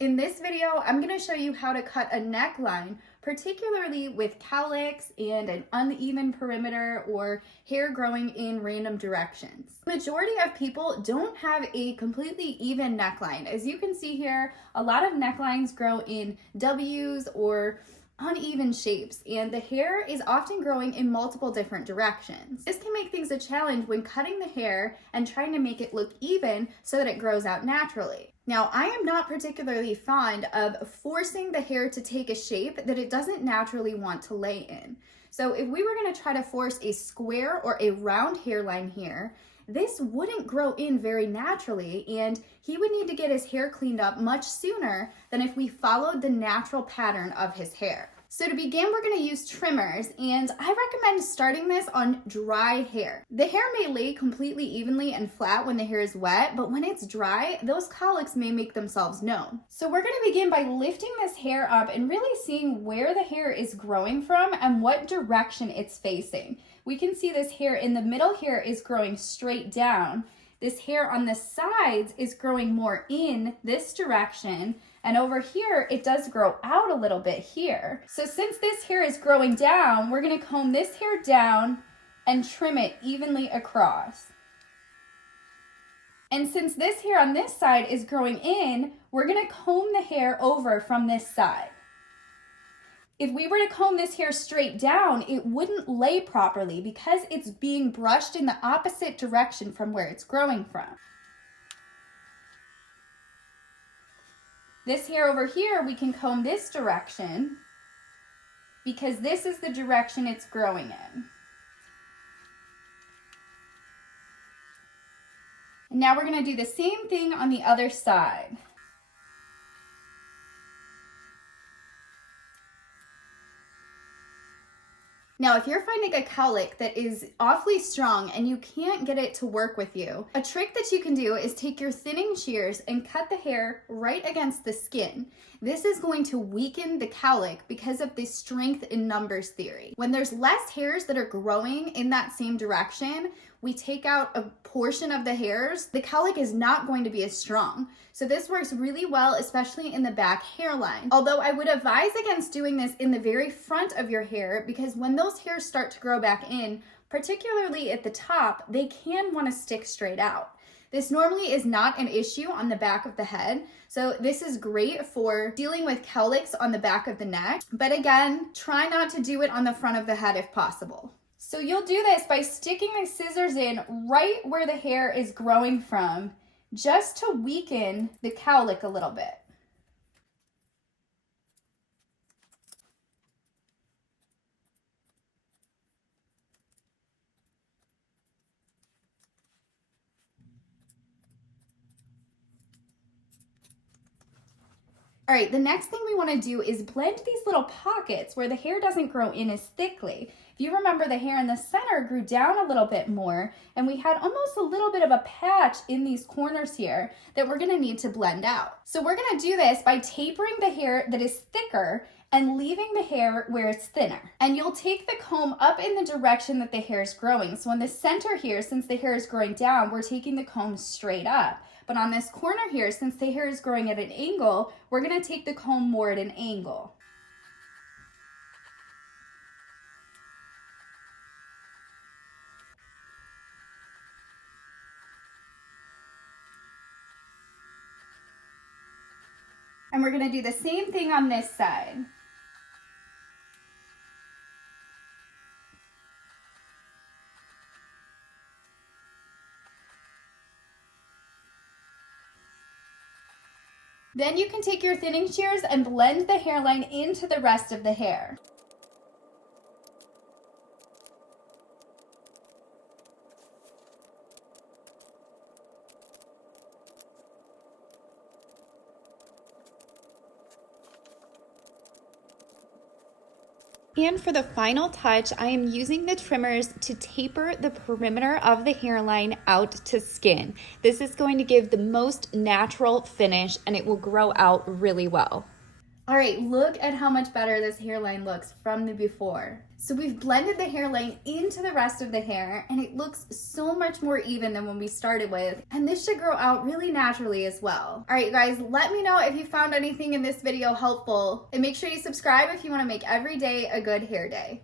In this video, I'm going to show you how to cut a neckline, particularly with cowlicks and an uneven perimeter or hair growing in random directions. The majority of people don't have a completely even neckline. As you can see here, a lot of necklines grow in W's or uneven shapes, and the hair is often growing in multiple different directions. This can make things a challenge when cutting the hair and trying to make it look even so that it grows out naturally. Now, I am not particularly fond of forcing the hair to take a shape that it doesn't naturally want to lay in. So if we were going to try to force a square or a round hairline here, this wouldn't grow in very naturally, and he would need to get his hair cleaned up much sooner than if we followed the natural pattern of his hair. So to begin, we're going to use trimmers, and I recommend starting this on dry hair. The hair may lay completely evenly and flat when the hair is wet, but when it's dry, those cowlicks may make themselves known. So we're going to begin by lifting this hair up and really seeing where the hair is growing from and what direction it's facing. We can see this hair in the middle here is growing straight down. This hair on the sides is growing more in this direction, and over here it does grow out a little bit here. So since this hair is growing down, we're going to comb this hair down and trim it evenly across. And since this hair on this side is growing in, we're going to comb the hair over from this side. If we were to comb this hair straight down, it wouldn't lay properly because it's being brushed in the opposite direction from where it's growing from. This hair over here, we can comb this direction because this is the direction it's growing in. And now we're going to do the same thing on the other side. Now, if you're finding a cowlick that is awfully strong and you can't get it to work with you, a trick that you can do is take your thinning shears and cut the hair right against the skin. This is going to weaken the cowlick because of the strength in numbers theory. When there's less hairs that are growing in that same direction, we take out a portion of the hairs, the cowlick is not going to be as strong. So this works really well, especially in the back hairline. Although I would advise against doing this in the very front of your hair because when those hairs start to grow back in, particularly at the top, they can want to stick straight out. This normally is not an issue on the back of the head, so this is great for dealing with cowlicks on the back of the neck. But again, try not to do it on the front of the head if possible. So you'll do this by sticking the scissors in right where the hair is growing from, just to weaken the cowlick a little bit. All right, the next thing we want to do is blend these little pockets where the hair doesn't grow in as thickly. If you remember, the hair in the center grew down a little bit more, and we had almost a little bit of a patch in these corners here that we're going to need to blend out. So we're going to do this by tapering the hair that is thicker and leaving the hair where it's thinner. And you'll take the comb up in the direction that the hair is growing. So in the center here, since the hair is growing down, we're taking the comb straight up. But on this corner here, since the hair is growing at an angle, we're going to take the comb more at an angle. And we're going to do the same thing on this side. Then you can take your thinning shears and blend the hairline into the rest of the hair. And for the final touch, I am using the trimmers to taper the perimeter of the hairline out to skin. This is going to give the most natural finish and it will grow out really well. All right, look at how much better this hairline looks from the before. So we've blended the hairline into the rest of the hair, and it looks so much more even than when we started with, and this should grow out really naturally as well. All right, guys, let me know if you found anything in this video helpful, and make sure you subscribe if you want to make every day a good hair day.